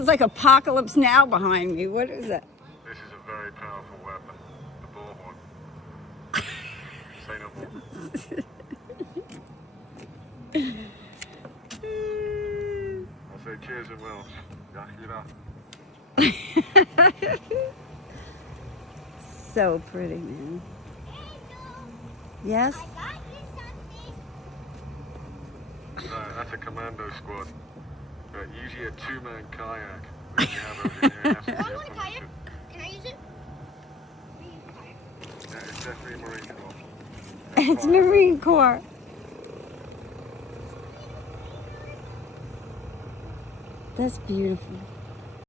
sounds like Apocalypse Now behind me. What is it? This is a very powerful weapon. The Bullhorn. Say no more. I'll say cheers in Welsh. So pretty, man. Yes? That's a commando squad. Usually a two-man kayak. Which you have over here. Has to be I want a kayak. Can I use it? Yeah, it's definitely Marine Corps. It's Marine Corps. That's beautiful.